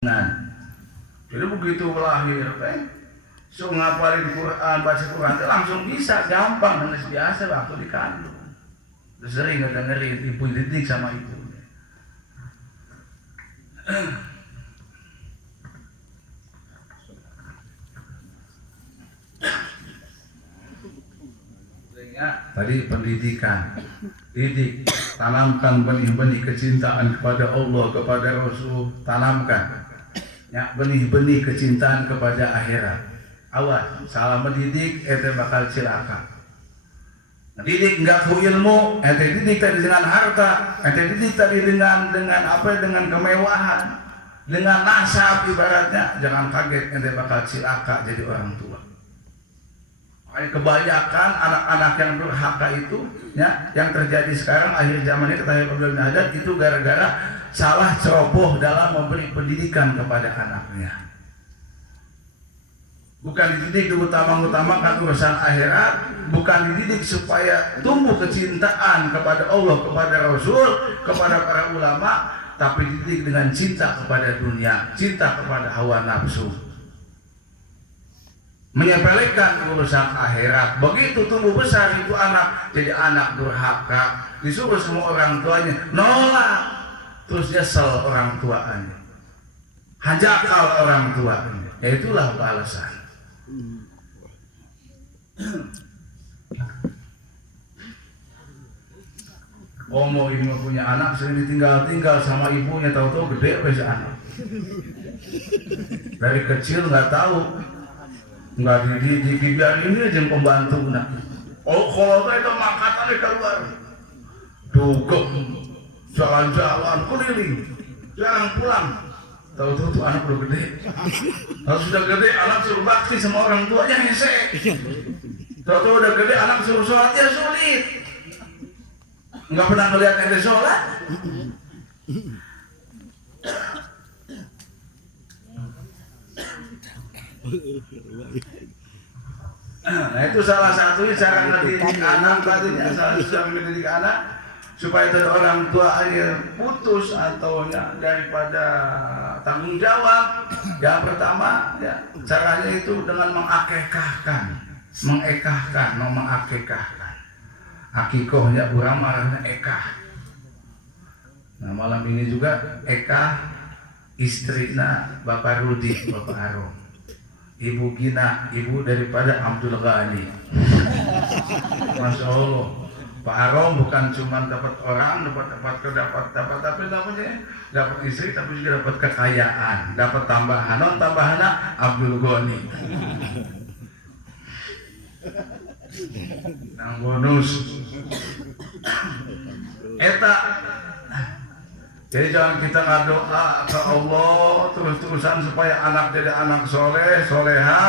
Nah, jadi begitu lahir, so ngapalin Quran, baca Quran itu langsung bisa, gampang, dan biasa waktu dikandung. Terus sering dengerin ibu didik sama ibu. Tadi pendidikan, didik, tanamkan benih-benih kecintaan kepada Allah, kepada Rasul, tanamkan. Ya, benih-benih kecintaan kepada akhirat. Awas, salah mendidik, ente bakal cilaka. Didik enggak ku ilmu, ente didik tadi dengan harta, ente didik tadi dengan kemewahan, dengan nasab ibaratnya, jangan kaget ente bakal cilaka jadi orang tua. Kebanyakan anak-anak yang durhaka itu, ya, yang terjadi sekarang akhir zaman ini ketahui Abdul Haddad itu gara-gara salah ceroboh dalam memberi pendidikan kepada anaknya. Bukan dididik diutamakan urusan akhirat, bukan dididik supaya tumbuh kecintaan kepada Allah, kepada Rasul, kepada para ulama, tapi dididik dengan cinta kepada dunia, cinta kepada hawa nafsu. Menyepelekan urusan akhirat. Begitu tumbuh besar itu anak jadi anak durhaka, disuruh semua orang tuanya nolak. Terus nyesel orang tuanya, hajakal orang tuanya, ya itulah balasan. Omo ini punya anak sering ditinggal-tinggal sama ibunya, tahu-tahu gede apa sih anak. Dari kecil nggak tahu, nggak dibiarin ini aja pembantu nak. Oh kalau itu makatannya keluar, dugem. Jalan-jalan keliling, jarang pulang. Tahu-tahu tuh anak udah gede. Kalau sudah gede anak suruh bakti sama orang tuanya hese. Tahu-tahu udah gede anak suruh sholat ya sulit. Nggak pernah ngeliat ente sholat. Nah itu salah satunya cara mendidik anak tadinya, salah satu cara mendidik anak supaya tidak orang tuanya putus atau ya, daripada tanggung jawab. Yang pertama ya, caranya itu dengan mengakekahkan. Akikohnya urang marahnya ekah. Nah malam ini juga ekah istrina Bapak Rudi, Bapak Arom, Ibu Gina, ibu daripada Abdul Ghani. Masya Allah, Pak Arom bukan cuma dapat orang, dapat dapat istri, tapi juga dapat kekayaan, dapat tambahan, Abdul Ghani. Nang bonus. Eta. Jadi jangan kita ngadoa ke Allah terus-terusan supaya anak jadi anak soleh, soleha,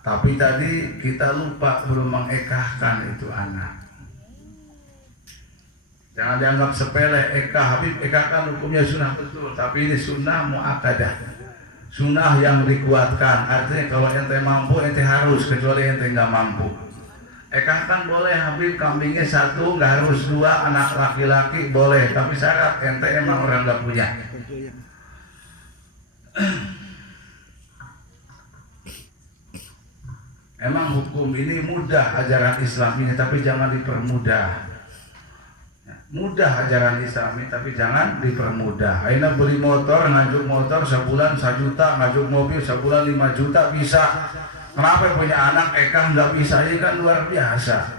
tapi tadi kita lupa belum mengekahkan itu anak. Jangan dianggap sepele, Habib kan hukumnya sunnah betul, tapi ini sunnah mu'akkadah, sunnah yang dikuatkan. Artinya kalau ente mampu, ente harus, kecuali ente nggak mampu. Kan boleh Habib, kambingnya satu, nggak harus dua, anak laki-laki boleh, tapi syarat ente emang orang nggak punya. Emang hukum ini mudah ajaran Islam ini, tapi jangan dipermudah. Mudah ajaran Islam ini, tapi jangan dipermudah. Aina beli motor, ngajuk motor sebulan 1 juta, ngajuk mobil sebulan 5 juta bisa. Kenapa punya anak ekah nggak bisa? Ini kan luar biasa.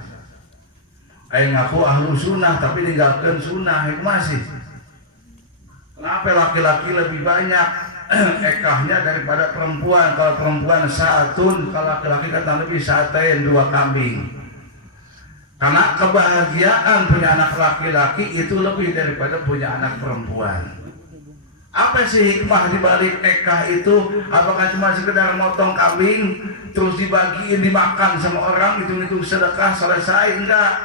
Aina ngaku ahlu sunnah, tapi tinggalkan sunnah itu masih. Kenapa laki-laki lebih banyak ekahnya daripada perempuan? Kalau perempuan satun, kalau laki-laki kata lebih satain 2 kambing. Karena kebahagiaan punya anak laki-laki itu lebih daripada punya anak perempuan. Apa sih hikmah dibalik ekah itu? Apakah cuma sekedar motong kambing terus dibagiin dimakan sama orang, hitung-hitung sedekah selesai? Enggak.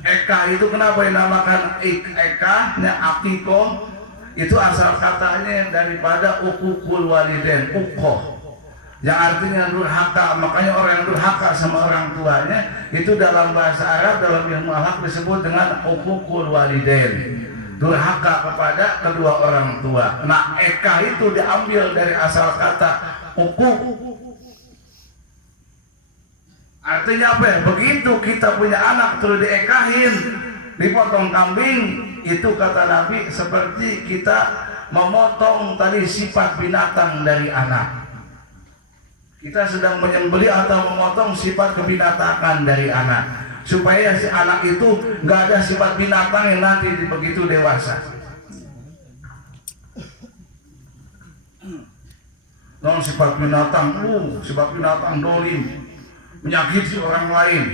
Ekah itu kenapa dinamakan ekah? Akikoh itu asal katanya daripada ukukul waliden, ukoh, yang artinya durhaka. Makanya orang yang durhaka sama orang tuanya itu dalam bahasa Arab, dalam ilmu akhlak disebut dengan uququl walidain. durhaka kepada kedua orang tua. Nah, eka itu diambil dari asal kata ukuk. Artinya apa ya? Begitu kita punya anak terus diekahin, dipotong kambing, itu kata Nabi seperti kita memotong tadi sifat binatang dari anak. Kita sedang menyembelih atau memotong sifat kebinatakan dari anak, supaya si anak itu nggak ada sifat binatang yang nanti begitu dewasa. Non sifat binatang dolim, menyakiti orang lain,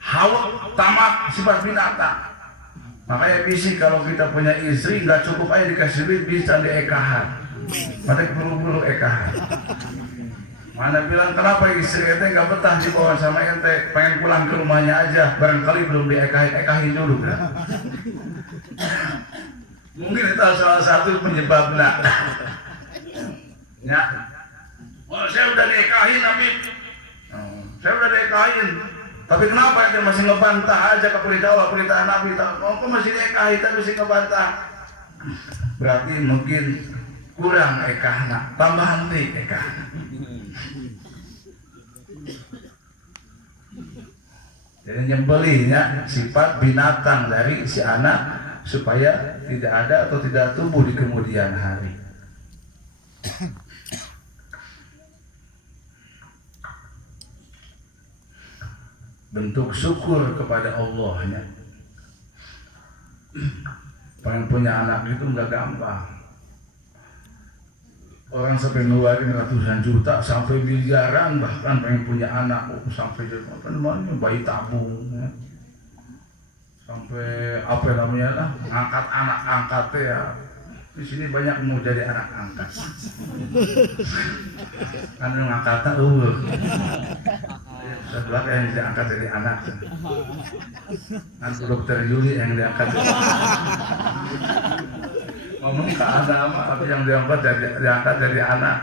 hawa tamak, sifat binatang. Makanya bisi kalau kita punya istri nggak cukup aja dikasih duit, bisa diekahan. Mereka buru-buru ekahan. Mana bilang kenapa istri ente nggak betah di bawah sama ente, pengen pulang ke rumahnya aja, barangkali belum diekahin dulu kan? Mungkin itu salah satu penyebabnya. Ya, oh, saya udah diekahin tapi saya udah diekahin, tapi kenapa ente masih ngebantah aja ke perintah Nabi? Kok masih diekahin tapi masih ngebantah? Berarti mungkin kurang ekahna, tambahan nih ekahna. Jadi nyembelihnya sifat binatang dari si anak supaya tidak ada atau tidak tumbuh di kemudian hari. Bentuk syukur kepada Allahnya. Pengen punya anak itu nggak gampang. Orang sampai ngeluarin ratusan juta sampai miliaran, bahkan pengen punya anak sampai apa namanya bayi tabung, ya. Sampai apa namanya lah, angkat anak angkatnya ya. Di sini banyak mau jadi anak angkat. Kan ngangkatnya sebelah yang diangkat dari anak. Kan dokter Yuli yang diangkat. Ngomong ke agama, tapi yang diangkat dari anak.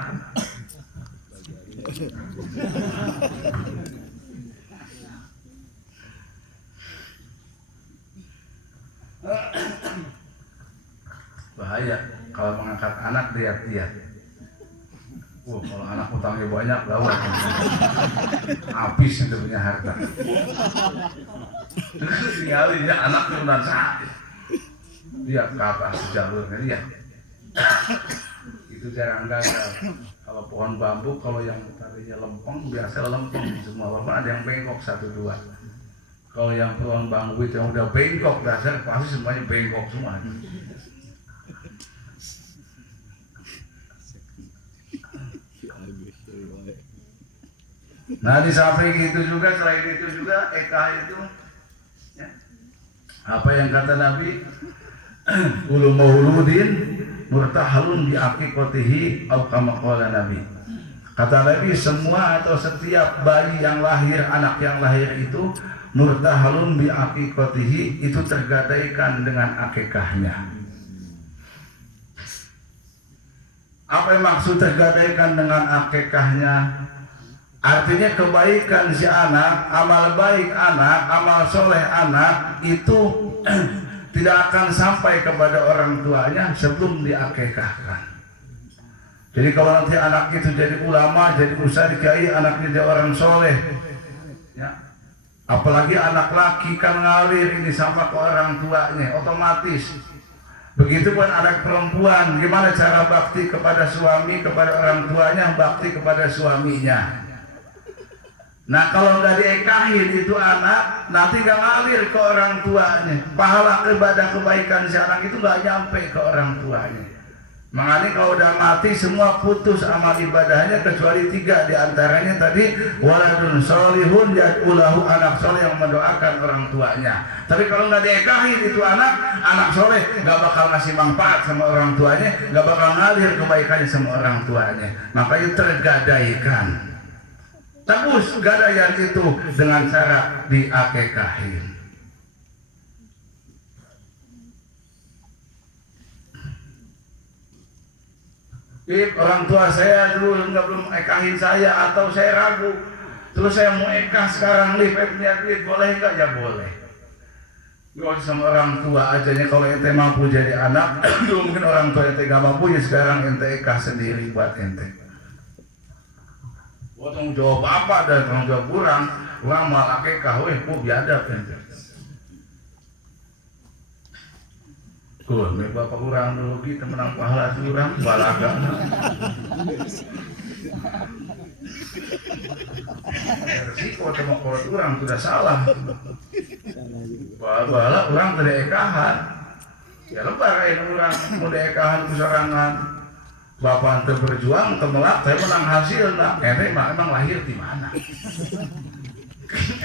Bahaya kalau mengangkat anak lihat-lihat. Kalau anak utangnya banyak, gawat. Habis itu punya harta. Tinggalnya anak turunan saat. Lihat ke atas jalurnya, lihat. Itu jarang gagal. Kalau pohon bambu, kalau yang tadinya lempeng, biasa lempeng semua. Walaupun ada yang bengkok 1-2. Kalau yang pohon bambu itu yang udah bengkok, dasar pasti semuanya bengkok semua. Nah di samping itu juga, selain itu juga eka itu ya, apa yang kata Nabi, ulu mauludin murtahalun bi aqiqatihi atau kama qala Nabi. Kata Nabi, semua atau setiap bayi yang lahir, anak yang lahir itu murtahalun bi aqiqatihi, itu tergadaikan dengan akikahnya. Apa yang maksud tergadaikan dengan akikahnya? Artinya kebaikan si anak, amal baik anak, amal soleh anak itu tidak akan sampai kepada orang tuanya sebelum diakikahkan. Jadi kalau nanti anak itu jadi ulama, jadi ustadz kiai, anaknya jadi orang soleh, ya. Apalagi anak laki kan ngalir ini sama ke orang tuanya, otomatis. Begitupun anak perempuan, gimana cara bakti kepada suami, kepada orang tuanya, bakti kepada suaminya. Nah kalau nggak diekahin itu anak, nanti nggak ngalir ke orang tuanya. Pahala ibadah kebaikan si anak itu nggak nyampe ke orang tuanya. Makanya kalau udah mati semua putus amal ibadahnya kecuali 3 diantaranya tadi, waladun solihun yad'ulahu, anak soleh yang mendoakan orang tuanya. Tapi kalau nggak diekahin itu anak soleh nggak bakal ngasih manfaat sama orang tuanya, nggak bakal ngalir kebaikannya sama orang tuanya. Makanya tergadaikan. Tebus gadaian itu dengan cara diakekahin. Orang tua saya dulu belum ekahin saya, atau saya ragu, terus saya mau ekah sekarang, punya duit, boleh nggak? Ya boleh. Kalau sama orang tua aja nya, kalau ente mampu jadi anak, dulu mungkin orang tua ente gak mampu, ya sekarang ente ekah sendiri buat ente. Buat tanggung jawab apa dan tanggung jawab kurang malah ekah, ku biadab ente. Nih bapak kurang dulu kita menang pahala kurang balaga. Resiko sama kalau kurang sudah salah. Bala orang tidak ekahan. Ya lebar orang mau ekahan kusarangan. Bapak ente berjuang temelak, saya menang hasil nak. Ente emang lahir di mana?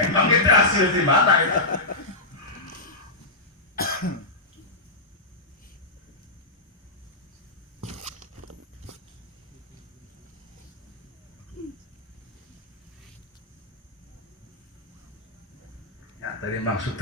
Emang kita hasil di mana itu? Ya, tadi maksud